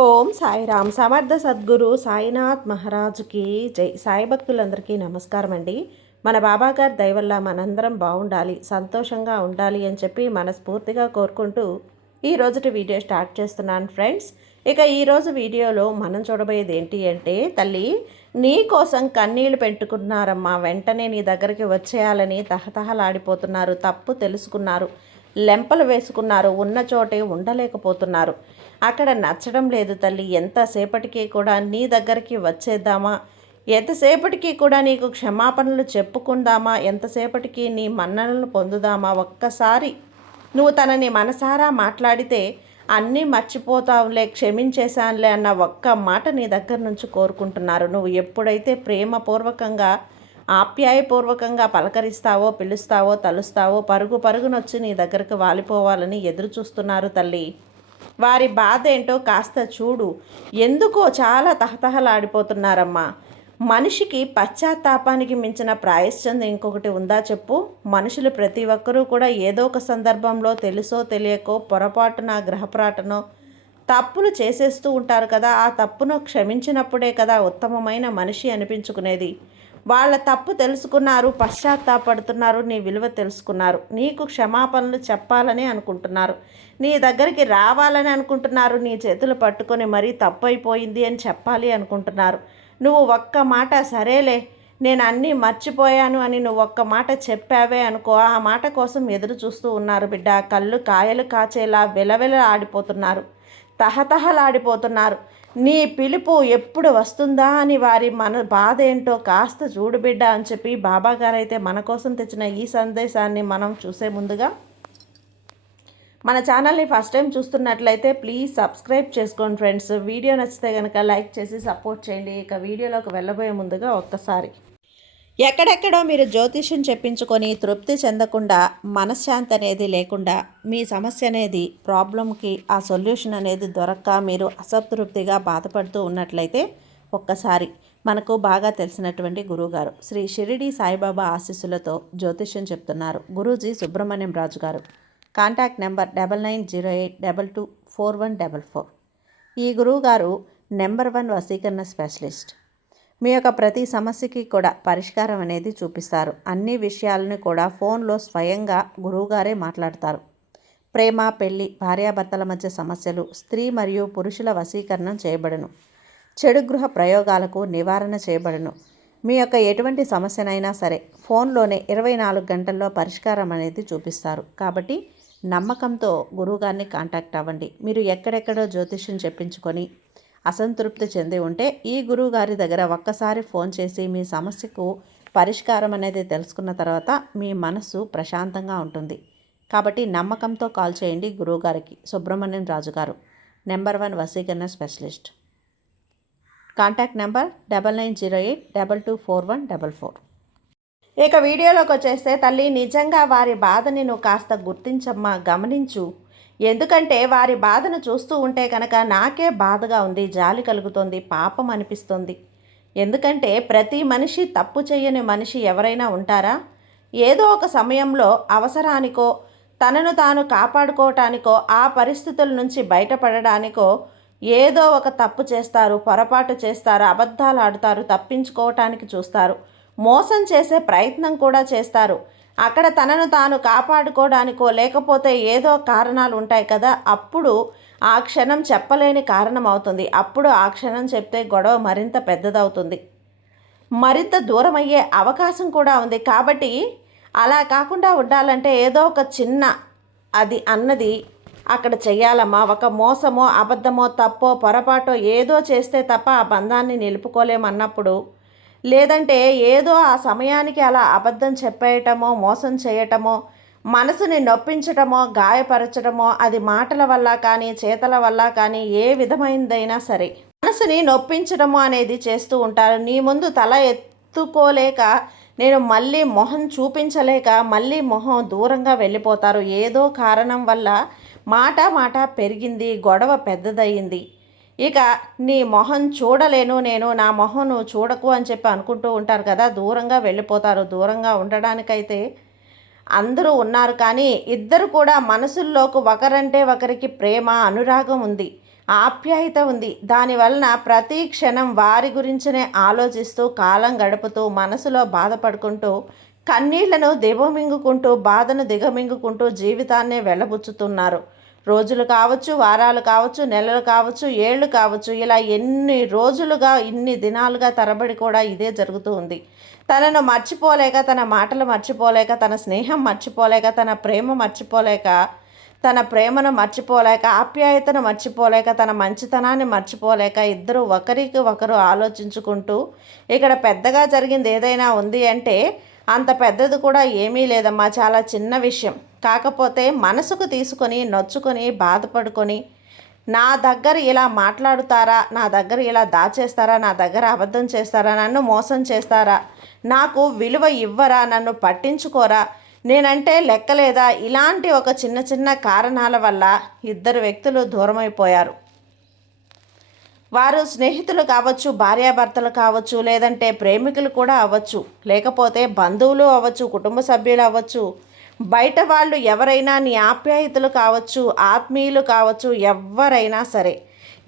ఓం సాయిరామ్. సమర్థ సద్గురు సాయినాథ్ మహారాజుకి జై. సాయి భక్తులందరికీ నమస్కారం అండి. మన బాబాగారి దయ వల్ల మనందరం బాగుండాలి, సంతోషంగా ఉండాలి అని చెప్పి మనస్ఫూర్తిగా కోరుకుంటూ ఈ రోజుటి వీడియో స్టార్ట్ చేస్తున్నాను ఫ్రెండ్స్. ఇక ఈరోజు వీడియోలో మనం చూడబోయేది ఏంటి అంటే, తల్లి నీ కోసం కన్నీళ్లు పెట్టుకున్నారమ్మా, వెంటనే నీ దగ్గరికి వచ్చేయాలని తహతహలాడిపోతున్నారు, తప్పు తెలుసుకున్నారు, లెంపలు వేసుకున్నారు, ఉన్న చోటే ఉండలేకపోతున్నారు, అక్కడ నచ్చడం లేదు తల్లి, ఎంతసేపటికి కూడా నీ దగ్గరికి వచ్చేద్దామా, ఎంతసేపటికి కూడా నీకు క్షమాపణలు చెప్పుకుందామా, ఎంతసేపటికి నీ మన్ననలు పొందుదామా, ఒక్కసారి నువ్వు తనని మనసారా మాట్లాడితే అన్నీ మర్చిపోతావులే, క్షమించేశానులే అన్న ఒక్క మాట నీ దగ్గర నుంచి కోరుకుంటున్నారు. నువ్వు ఎప్పుడైతే ప్రేమపూర్వకంగా ఆప్యాయపూర్వకంగా పలకరిస్తావో, పిలుస్తావో, తలుస్తావో, పరుగు పరుగునొచ్చి నీ దగ్గరకు వాలిపోవాలని ఎదురు చూస్తున్నారు తల్లి. వారి బాధ ఏంటో కాస్త చూడు. ఎందుకో చాలా తహతహలాడిపోతున్నారమ్మా. మనిషికి పశ్చాత్తాపానికి మించిన ప్రాయశ్చిత్తం ఇంకొకటి ఉందా చెప్పు? మనుషులు ప్రతి ఒక్కరూ కూడా ఏదో ఒక సందర్భంలో తెలుసో తెలియకో పొరపాటున గ్రహప్రాటనో తప్పులు చేసేస్తూ ఉంటారు కదా. ఆ తప్పును క్షమించినప్పుడే కదా ఉత్తమమైన మనిషి అనిపించుకునేది. వాళ్ళ తప్పు తెలుసుకున్నారు, పశ్చాత్తాపడుతున్నారు, నీ విలువ తెలుసుకున్నారు, నీకు క్షమాపణలు చెప్పాలని అనుకుంటున్నారు, నీ దగ్గరికి రావాలని అనుకుంటున్నారు, నీ చేతులు పట్టుకొని మరీ తప్పు అయిపోయింది అని చెప్పాలి అనుకుంటున్నారు. నువ్వు ఒక్క మాట సరేలే నేను అన్నీ మర్చిపోయాను అని నువ్వు ఒక్క మాట చెప్పావే అనుకో, ఆ మాట కోసం ఎదురు చూస్తూ ఉన్నారు బిడ్డ. కళ్ళు కాయలు కాచేలా వెలవెల ఆడిపోతున్నారు, తహతహలాడిపోతున్నారు. నీ పిలుపు ఎప్పుడు వస్తుందా అని వారి మన బాధ ఏంటో కాస్త చూడు బిడ్డ అని చెప్పి బాబాగారు అయితే మన కోసం తెచ్చిన ఈ సందేశాన్ని మనం చూసే ముందుగా మన ఛానల్ని ఫస్ట్ టైం చూస్తున్నట్లయితే ప్లీజ్ సబ్స్క్రైబ్ చేసుకోండి ఫ్రెండ్స్. వీడియో నచ్చితే కనుక లైక్ చేసి సపోర్ట్ చేయండి. ఇక వీడియోలోకి వెళ్ళబోయే ముందుగా ఒక్కసారి, ఎక్కడెక్కడో మీరు జ్యోతిష్యం చెప్పించుకొని తృప్తి చెందకుండా, మనశ్శాంతి అనేది లేకుండా, మీ సమస్య అనేది ప్రాబ్లంకి ఆ సొల్యూషన్ అనేది దొరక్క మీరు అసంతృప్తిగా బాధపడుతూ ఉన్నట్లయితే ఒక్కసారి మనకు బాగా తెలిసినటువంటి గురువుగారు శ్రీ షిరిడి సాయిబాబా ఆశీస్సులతో జ్యోతిష్యం చెప్తున్నారు గురూజీ సుబ్రహ్మణ్యం రాజు గారు. Contact number 9908224144. ఈ గురువుగారు నెంబర్ 1 వశీకరణ స్పెషలిస్ట్. మీ యొక్క ప్రతి సమస్యకి కూడా పరిష్కారం అనేది చూపిస్తారు. అన్ని విషయాలను కూడా ఫోన్లో స్వయంగా గురువుగారే మాట్లాడతారు. ప్రేమ, పెళ్లి, భార్యాభర్తల మధ్య సమస్యలు, స్త్రీ మరియు పురుషుల వశీకరణం చేయబడును. చెడు గృహ ప్రయోగాలకు నివారణ చేయబడును. మీ యొక్క ఎటువంటి సమస్యనైనా సరే ఫోన్లోనే 24 గంటల్లో పరిష్కారం అనేది చూపిస్తారు. కాబట్టి నమ్మకంతో గురువుగారిని కాంటాక్ట్ అవ్వండి. మీరు ఎక్కడెక్కడో జ్యోతిష్యం చెప్పించుకొని అసంతృప్తి చెంది ఉంటే ఈ గురువు గారి దగ్గర ఒక్కసారి ఫోన్ చేసి మీ సమస్యకు పరిష్కారం అనేది తెలుసుకున్న తర్వాత మీ మనసు ప్రశాంతంగా ఉంటుంది. కాబట్టి నమ్మకంతో కాల్ చేయండి గురువుగారికి. సుబ్రహ్మణ్యం రాజు గారు, నెంబర్ 1 వశీకరణ స్పెషలిస్ట్. Contact number 9908224144. ఇక వీడియోలోకి వచ్చేస్తే, తల్లి నిజంగా వారి బాధని నువ్వు కాస్త గుర్తించమ్మా, గమనించు. ఎందుకంటే వారి బాధను చూస్తూ ఉంటే కనుక నాకే బాధగా ఉంది, జాలి కలుగుతుంది, పాపం అనిపిస్తుంది. ఎందుకంటే ప్రతి మనిషి తప్పు చేయని మనిషి ఎవరైనా ఉంటారా? ఏదో ఒక సమయంలో అవసరానికో, తనను తాను కాపాడుకోవటానికో, ఆ పరిస్థితుల నుంచి బయటపడడానికో ఏదో ఒక తప్పు చేస్తారు, పొరపాటు చేస్తారు, అబద్ధాలు ఆడుతారు, తప్పించుకోవటానికి చూస్తారు, మోసం చేసే ప్రయత్నం కూడా చేస్తారు. అక్కడ తనను తాను కాపాడుకోవడానికో లేకపోతే ఏదో కారణాలు ఉంటాయి కదా, అప్పుడు ఆ క్షణం చెప్పలేని కారణం అవుతుంది. అప్పుడు ఆ క్షణం చెప్తే గొడవ మరింత పెద్దదవుతుంది, మరింత దూరం అయ్యే అవకాశం కూడా ఉంది. కాబట్టి అలా కాకుండా ఉండాలంటే ఏదో ఒక చిన్న అది అన్నది అక్కడ చెయ్యాలమ్మా. ఒక మోసమో, అబద్ధమో, తప్పో, పొరపాటో ఏదో చేస్తే తప్ప ఆ బంధాన్ని నిలుపుకోలేమన్నప్పుడు, లేదంటే ఏదో ఆ సమయానికి అలా అబద్ధం చెప్పేయటమో, మోసం చేయటమో, మనసుని నొప్పించటమో, గాయపరచడమో, అది మాటల వల్ల కానీ చేతల వల్ల కానీ ఏ విధమైనదైనా సరే మనసుని నొప్పించడము అనేది చేస్తూ ఉంటారు. నీ ముందు తల ఎత్తుకోలేక, నేను మళ్ళీ మొహం చూపించలేక మళ్ళీ మొహం దూరంగా వెళ్ళిపోతారు. ఏదో కారణం వల్ల మాట పెరిగింది, గొడవ పెద్దదయ్యింది, ఇక నీ మొహం చూడలేను నేను, నా మొహం నువ్వు చూడకు అని చెప్పి అనుకుంటూ ఉంటారు కదా, దూరంగా వెళ్ళిపోతారు. దూరంగా ఉండడానికైతే అందరూ ఉన్నారు, కానీ ఇద్దరు కూడా మనసుల్లోకి ఒకరంటే ఒకరికి ప్రేమ, అనురాగం ఉంది. ఆప్యాయత ఉంది. దానివలన ప్రతి క్షణం వారి గురించినే ఆలోచిస్తూ కాలం గడుపుతూ మనసులో బాధపడుకుంటూ కన్నీళ్లను దిగమింగుకుంటూ బాధను దిగమింగుకుంటూ జీవితాన్నే వెళ్ళబుచ్చుతున్నారు. రోజులు కావచ్చు, వారాలు కావచ్చు, నెలలు కావచ్చు, ఏళ్ళు కావచ్చు, ఇలా ఎన్ని రోజులుగా ఇన్ని దినాలుగా తరబడి కూడా ఇదే జరుగుతూ ఉంది. తనను మర్చిపోలేక, తన మాటలు మర్చిపోలేక, తన స్నేహం మర్చిపోలేక, తన ప్రేమ మర్చిపోలేక, తన ప్రేమను మర్చిపోలేక, ఆప్యాయతను మర్చిపోలేక, తన మంచితనాన్ని మర్చిపోలేక ఇద్దరు ఒకరికి ఒకరు ఆలోచించుకుంటూ ఇక్కడ పెద్దగా జరిగింది ఏదైనా ఉంది అంటే అంత పెద్దది కూడా ఏమీ లేదమ్మా, చాలా చిన్న విషయం. కాకపోతే మనసుకు తీసుకొని నొచ్చుకొని బాధపడుకొని నా దగ్గర ఇలా మాట్లాడుతారా, నా దగ్గర ఇలా దాచేస్తారా, నా దగ్గర అబద్ధం చేస్తారా, నన్ను మోసం చేస్తారా, నాకు విలువ ఇవ్వరా, నన్ను పట్టించుకోరా, నేనంటే లెక్కలేదా, ఇలాంటి ఒక చిన్న చిన్న కారణాల వల్ల ఇద్దరు వ్యక్తులు దూరమైపోయారు. వారు స్నేహితులు కావచ్చు, భార్యాభర్తలు కావచ్చు, లేదంటే ప్రేమికులు కూడా అవ్వచ్చు, లేకపోతే బంధువులు అవ్వచ్చు, కుటుంబ సభ్యులు అవ్వచ్చు, బయట వాళ్ళు ఎవరైనా, నీ ఆప్యాయతలు కావచ్చు, ఆత్మీయులు కావచ్చు, ఎవరైనా సరే.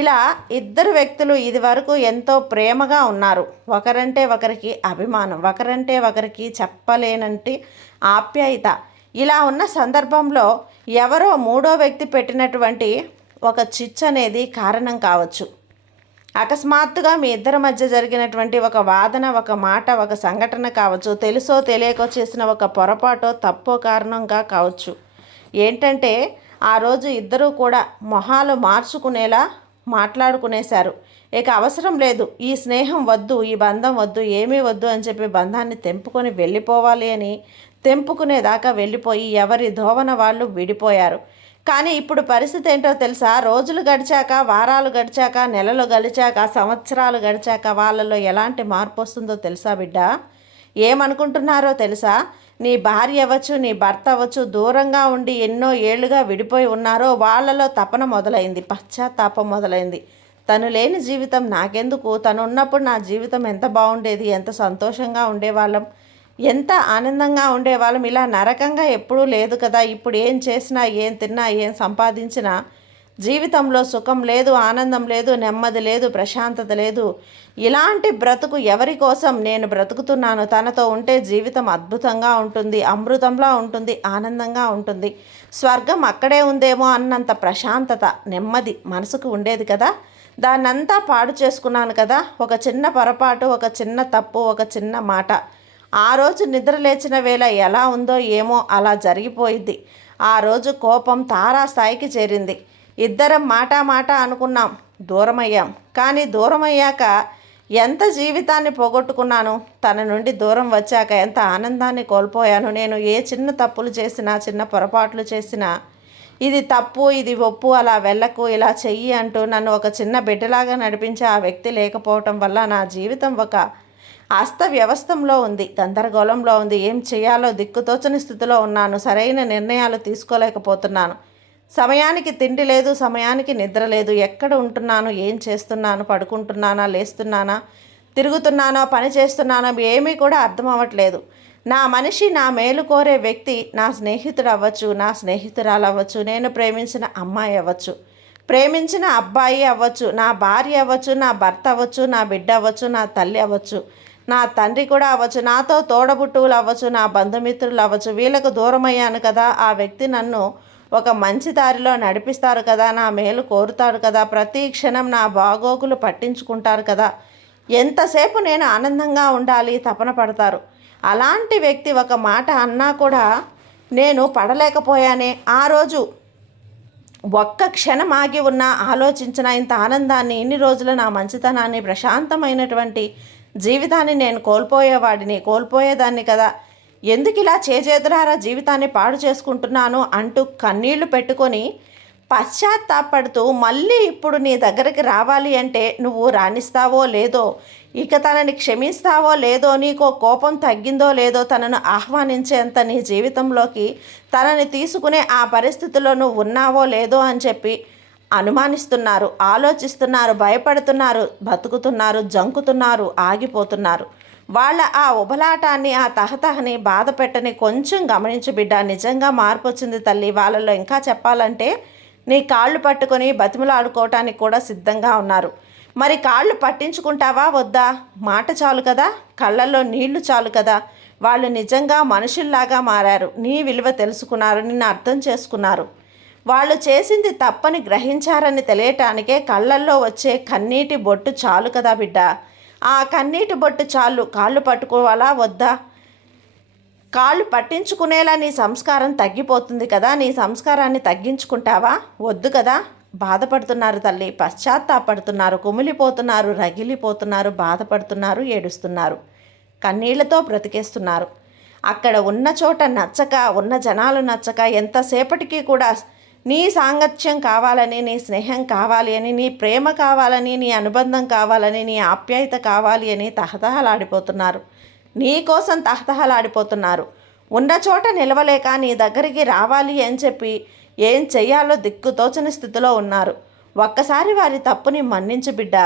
ఇలా ఇద్దరు వ్యక్తులు ఇదివరకు ఎంతో ప్రేమగా ఉన్నారు. ఒకరంటే ఒకరికి అభిమానం, ఒకరంటే ఒకరికి చెప్పలేనంటి ఆప్యాయత. ఇలా ఉన్న సందర్భంలో ఎవరో మూడో వ్యక్తి పెట్టినటువంటి ఒక చిచ్చు అనేది కారణం కావచ్చు. అకస్మాత్తుగా మీ ఇద్దరి మధ్య జరిగినటువంటి ఒక వాదన, ఒక మాట, ఒక సంఘటన కావచ్చు, తెలుసో తెలియకో చేసిన ఒక పొరపాటో తప్పో కారణంగా కావచ్చు. ఏంటంటే ఆ రోజు ఇద్దరూ కూడా మొహాలు మార్చుకునేలా మాట్లాడుకునేశారు. ఇక అవసరం లేదు, ఈ స్నేహం వద్దు, ఈ బంధం వద్దు, ఏమీ వద్దు అని చెప్పి బంధాన్ని తెంపుకొని వెళ్ళిపోవాలి అని తెంపుకునేదాకా వెళ్ళిపోయి ఎవరి దోవన వాళ్ళు విడిపోయారు. కానీ ఇప్పుడు పరిస్థితి ఏంటో తెలుసా? రోజులు గడిచాక, వారాలు గడిచాక, నెలలు గడిచాక, సంవత్సరాలు గడిచాక వాళ్ళలో ఎలాంటి మార్పు వస్తుందో తెలుసా బిడ్డ? ఏమనుకుంటున్నారో తెలుసా? నీ భార్య అవ్వచ్చు, నీ భర్త అవ్వచ్చు, దూరంగా ఉండి ఎన్నో ఏళ్ళుగా విడిపోయి ఉన్నారో వాళ్ళలో తపన మొదలైంది, పశ్చాత్తాపం మొదలైంది. తను లేని జీవితం నాకెందుకు, తను ఉన్నప్పుడు నా జీవితం ఎంత బాగుండేది, ఎంత సంతోషంగా ఉండేవాళ్ళం, ఎంత ఆనందంగా ఉండేవాళ్ళం. ఇలా నరకంగా ఎప్పుడూ లేదు కదా. ఇప్పుడు ఏం చేసినా, ఏం తిన్నా, ఏం సంపాదించినా జీవితంలో సుఖం లేదు, ఆనందం లేదు, నెమ్మది లేదు, ప్రశాంతత లేదు. ఇలాంటి బ్రతుకు ఎవరి కోసం నేను బ్రతుకుతున్నాను? తనతో ఉంటే జీవితం అద్భుతంగా ఉంటుంది, అమృతంలా ఉంటుంది, ఆనందంగా ఉంటుంది, స్వర్గం అక్కడే ఉందేమో అన్నంత ప్రశాంతత, నెమ్మది మనసుకు ఉండేది కదా. దాన్నంతా పాడు చేసుకున్నాను కదా. ఒక చిన్న పొరపాటు, ఒక చిన్న తప్పు, ఒక చిన్న మాట, ఆ రోజు నిద్ర లేచిన వేళ ఎలా ఉందో ఏమో అలా జరిగిపోయింది. ఆ రోజు కోపం తారాస్థాయికి చేరింది. ఇద్దరం మాట అనుకున్నాం, దూరమయ్యాం. కానీ దూరమయ్యాక ఎంత జీవితాన్ని పోగొట్టుకున్నాను, తన నుండి దూరం వచ్చాక ఎంత ఆనందాన్ని కోల్పోయాను. నేను ఏ చిన్న తప్పులు చేసినా, చిన్న పొరపాట్లు చేసినా, ఇది తప్పు, ఇది ఒప్పు, అలా వెళ్ళకు, ఇలా చెయ్యి అంటూ నన్ను ఒక చిన్న బిడ్డలాగా నడిపించే ఆ వ్యక్తి లేకపోవటం వల్ల నా జీవితం ఒక అస్తవ్యవస్థంలో ఉంది, గందరగోళంలో ఉంది. ఏం చేయాలో దిక్కుతోచని స్థితిలో ఉన్నాను. సరైన నిర్ణయాలు తీసుకోలేకపోతున్నాను. సమయానికి తిండి లేదు, సమయానికి నిద్ర లేదు. ఎక్కడ ఉంటున్నాను, ఏం చేస్తున్నాను, పడుకుంటున్నానా, లేస్తున్నానా, తిరుగుతున్నానా, పని చేస్తున్నానా, ఏమీ కూడా అర్థం అవ్వట్లేదు. నా మనిషి, నా మేలు కోరే వ్యక్తి నా స్నేహితుడు అవ్వచ్చు, నా స్నేహితురాలు అవ్వచ్చు, నేను ప్రేమించిన అమ్మాయి అవ్వచ్చు, ప్రేమించిన అబ్బాయి అవ్వచ్చు, నా భార్య అవ్వచ్చు, నా భర్త అవ్వచ్చు, నా బిడ్డ అవ్వచ్చు, నా తల్లి అవ్వచ్చు, నా తండ్రి కూడా అవ్వచ్చు, నాతో తోడబుట్టువులు అవ్వచ్చు, నా బంధుమిత్రులు అవ్వచ్చు. వీళ్ళకు దూరం అయ్యాను కదా. ఆ వ్యక్తి నన్ను ఒక మంచి దారిలో నడిపిస్తారు కదా, నా మేలు కోరుతాడు కదా, ప్రతి క్షణం నా బాగోగులు పట్టించుకుంటారు కదా, ఎంతసేపు నేను ఆనందంగా ఉండాలి తపన పడతారు. అలాంటి వ్యక్తి ఒక మాట అన్నా కూడా నేను పడలేకపోయానే. ఆ రోజు ఒక్క క్షణం ఆగి ఉన్నా, ఆలోచించిన ఇంత ఆనందాన్ని, ఇన్ని రోజుల నా మంచితనాన్ని, ప్రశాంతమైనటువంటి జీవితాన్ని నేను కోల్పోయేదాన్ని కదా. ఎందుకు ఇలా చేజేతులారా జీవితాన్ని పాడు చేసుకుంటున్నాను అంటూ కన్నీళ్లు పెట్టుకొని పశ్చాత్తాపడుతూ మళ్ళీ ఇప్పుడు నీ దగ్గరికి రావాలి అంటే నువ్వు రాణిస్తావో లేదో, ఇక తనని క్షమిస్తావో లేదో, నీకో కోపం తగ్గిందో లేదో, తనను ఆహ్వానించేంత నీ జీవితంలోకి తనని తీసుకునే ఆ పరిస్థితిలో నువ్వు ఉన్నావో లేదో అని చెప్పి అనుమానిస్తున్నారు, ఆలోచిస్తున్నారు, భయపడుతున్నారు, బతుకుతున్నారు, జంకుతున్నారు, ఆగిపోతున్నారు. వాళ్ళ ఆ ఉబలాటాన్ని, ఆ తహతహని, బాధ పెట్టని కొంచెం గమనించు బిడ్డ. నిజంగా మార్పు వచ్చింది తల్లి వాళ్ళలో. ఇంకా చెప్పాలంటే నీ కాళ్ళు పట్టుకొని బతిమలాడుకోవటానికి కూడా సిద్ధంగా ఉన్నారు. మరి కాళ్ళు పట్టించుకుంటావా వద్దా? మాట చాలు కదా, కళ్ళల్లో నీళ్లు చాలు కదా. వాళ్ళు నిజంగా మనుషుల్లాగా మారారు. నీ విలువ తెలుసుకున్నారు, నిన్ను అర్థం చేసుకున్నారు. వాళ్ళు చేసింది తప్పని గ్రహించారని తెలియటానికే కళ్ళల్లో వచ్చే కన్నీటి బొట్టు చాలు కదా బిడ్డ. ఆ కన్నీటి బొట్టు చాలు. కాళ్ళు పట్టుకోవాలా వద్దా? కాళ్ళు పట్టించుకునేలా నీ సంస్కారం తగ్గిపోతుంది కదా. నీ సంస్కారాన్ని తగ్గించుకుంటావా? వద్దు కదా. బాధపడుతున్నారు తల్లి, పశ్చాత్తాపడుతున్నారు, కుమిలిపోతున్నారు, రగిలిపోతున్నారు, బాధపడుతున్నారు, ఏడుస్తున్నారు, కన్నీళ్లతో బ్రతికేస్తున్నారు. అక్కడ ఉన్న చోట నచ్చక, ఉన్న జనాలు నచ్చక, ఎంతసేపటికి కూడా నీ సాంగత్యం కావాలని, నీ స్నేహం కావాలి అని, నీ ప్రేమ కావాలని, నీ అనుబంధం కావాలని, నీ ఆప్యాయత కావాలి అని తహతహలాడిపోతున్నారు. నీ కోసం తహతహలాడిపోతున్నారు. ఉన్న చోట నిలవలేక నీ దగ్గరికి రావాలి అని చెప్పి ఏం చెయ్యాలో దిక్కుతోచని స్థితిలో ఉన్నారు. ఒక్కసారి వారి తప్పుని మన్నించు బిడ్డ.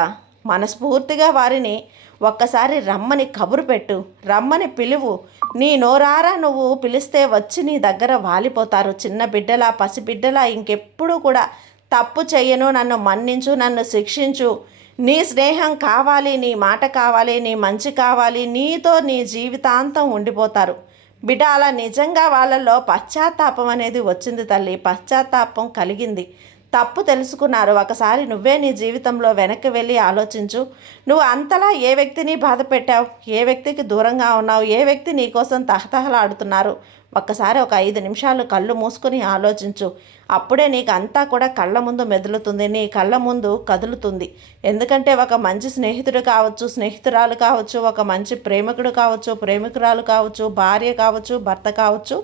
మనస్ఫూర్తిగా వారిని ఒక్కసారి రమ్మని కబురు పెట్టు, రమ్మని పిలువు. నీ నోరారా నువ్వు పిలిస్తే వచ్చి నీ దగ్గర వాలిపోతారు. చిన్న బిడ్డలా, పసిబిడ్డలా ఇంకెప్పుడు కూడా తప్పు చెయ్యను, నన్ను మన్నించు, నన్ను శిక్షించు, నీ స్నేహం కావాలి, నీ మాట కావాలి, నీ మంచి కావాలి, నీతో నీ జీవితాంతం ఉండిపోతారు బిడ్డ. అలా నిజంగా వాళ్ళల్లో పశ్చాత్తాపం అనేది వచ్చింది తల్లి, పశ్చాత్తాపం కలిగింది, తప్పు తెలుసుకున్నారు. ఒకసారి నువ్వే నీ జీవితంలో వెనక్కి వెళ్ళి ఆలోచించు. నువ్వు అంతలా ఏ వ్యక్తిని బాధ పెట్టావు, ఏ వ్యక్తికి దూరంగా ఉన్నావు, ఏ వ్యక్తి నీ కోసం తహతహలాడుతున్నారు. ఒక్కసారి ఒక 5 నిమిషాలు కళ్ళు మూసుకొని ఆలోచించు. అప్పుడే నీకు అంతా కూడా కళ్ళ ముందు మెదులుతుంది, నీ కళ్ళ ముందు కదులుతుంది. ఎందుకంటే ఒక మంచి స్నేహితుడు కావచ్చు, స్నేహితురాలు కావచ్చు, ఒక మంచి ప్రేమికుడు కావచ్చు, ప్రేమికురాలు కావచ్చు, భార్య కావచ్చు, భర్త కావచ్చు,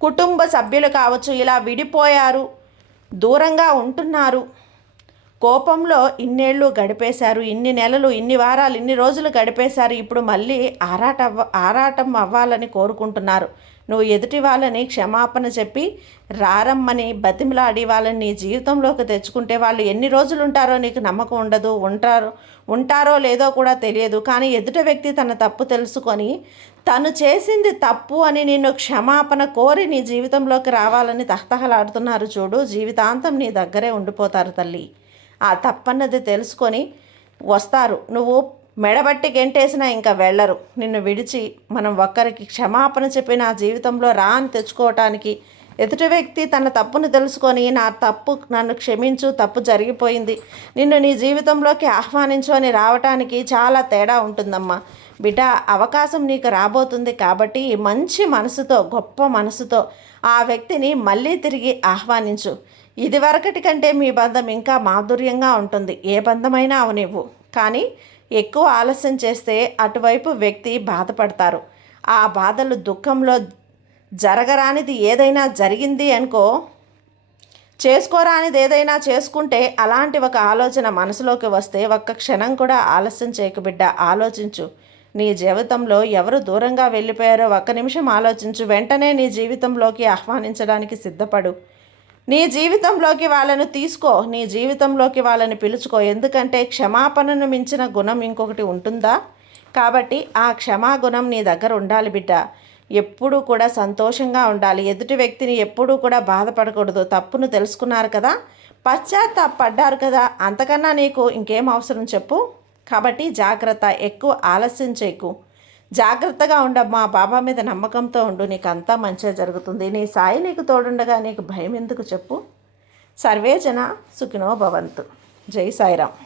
కుటుంబ సభ్యులు కావచ్చు, ఇలా విడిపోయారు, దూరంగా ఉంటున్నారు. కోపంలో ఇన్నేళ్ళు గడిపేశారు, ఇన్ని నెలలు, ఇన్ని వారాలు, ఇన్ని రోజులు గడిపేశారు. ఇప్పుడు మళ్ళీ ఆరాటం అవ్వాలని కోరుకుంటున్నారు. నువ్వు ఎదుటి వాళ్ళని క్షమాపణ చెప్పి రారమ్మని బతిమలాడి వాళ్ళని నీ జీవితంలోకి తెచ్చుకుంటే వాళ్ళు ఎన్ని రోజులు ఉంటారో నీకు నమ్మకం ఉండదు. ఉంటారో లేదో కూడా తెలియదు. కానీ ఎదుటి వ్యక్తి తన తప్పు తెలుసుకొని తను చేసింది తప్పు అని నిన్ను క్షమాపణ కోరి నీ జీవితంలోకి రావాలని తహతహలాడుతున్నారు చూడు. జీవితాంతం నీ దగ్గరే ఉండిపోతారు తల్లి. ఆ తప్పన్నది తెలుసుకొని వస్తారు. నువ్వు మెడబట్టి గెంటేసినా ఇంకా వెళ్ళరు. నిన్ను విడిచి మనం ఒక్కరికి క్షమాపణ చెప్పి నా జీవితంలో రా అని తెచ్చుకోవటానికి ఎదుటి వ్యక్తి తన తప్పును తెలుసుకొని నా తప్పు, నన్ను క్షమించు, తప్పు జరిగిపోయింది, నిన్ను నీ జీవితంలోకి ఆహ్వానించు అని రావటానికి చాలా తేడా ఉంటుందమ్మా బిడ్డ. అవకాశం నీకు రాబోతుంది కాబట్టి మంచి మనసుతో, గొప్ప మనసుతో ఆ వ్యక్తిని మళ్ళీ తిరిగి ఆహ్వానించు. ఇదివరకటి కంటే మీ బంధం ఇంకా మాధుర్యంగా ఉంటుంది. ఏ బంధమైనా అవనివ్వు, కానీ ఎక్కువ ఆలస్యం చేస్తే అటువైపు వ్యక్తి బాధపడతారు. ఆ బాధలు, దుఃఖంలో జరగరానిది ఏదైనా జరిగింది అనుకో, చేసుకోరానిది ఏదైనా చేసుకుంటే అలాంటి ఒక ఆలోచన మనసులోకి వస్తే ఒక్క క్షణం కూడా ఆలస్యం చేయకు బిడ్డ. ఆలోచించు. నీ జీవితంలో ఎవరు దూరంగా వెళ్ళిపోయారో ఒక్క నిమిషం ఆలోచించు. వెంటనే నీ జీవితంలోకి ఆహ్వానించడానికి సిద్ధపడు. నీ జీవితంలోకి వాళ్ళను తీసుకో, నీ జీవితంలోకి వాళ్ళని పిలుచుకో. ఎందుకంటే క్షమాపణను మించిన గుణం ఇంకొకటి ఉంటుందా? కాబట్టి ఆ క్షమాగుణం నీ దగ్గర ఉండాలి బిడ్డ. ఎప్పుడూ కూడా సంతోషంగా ఉండాలి. ఎదుటి వ్యక్తిని ఎప్పుడూ కూడా బాధపడకూడదు. తప్పును తెలుసుకున్నారు కదా, పశ్చాత్తాపడ్డారు కదా, అంతకన్నా నీకు ఇంకేం అవసరం చెప్పు. కాబట్టి జాగ్రత్త, ఎక్కువ ఆలస్యం చేయకు. జాగ్రత్తగా ఉండమ్మా. బాబా మీద నమ్మకంతో ఉండు, నీకు అంతా మంచిగా జరుగుతుంది. నీ సాయి నీకు తోడుండగా నీకు భయం ఎందుకు చెప్పు. సర్వే జన సుఖినో భవంతు. జై సాయిరామ్.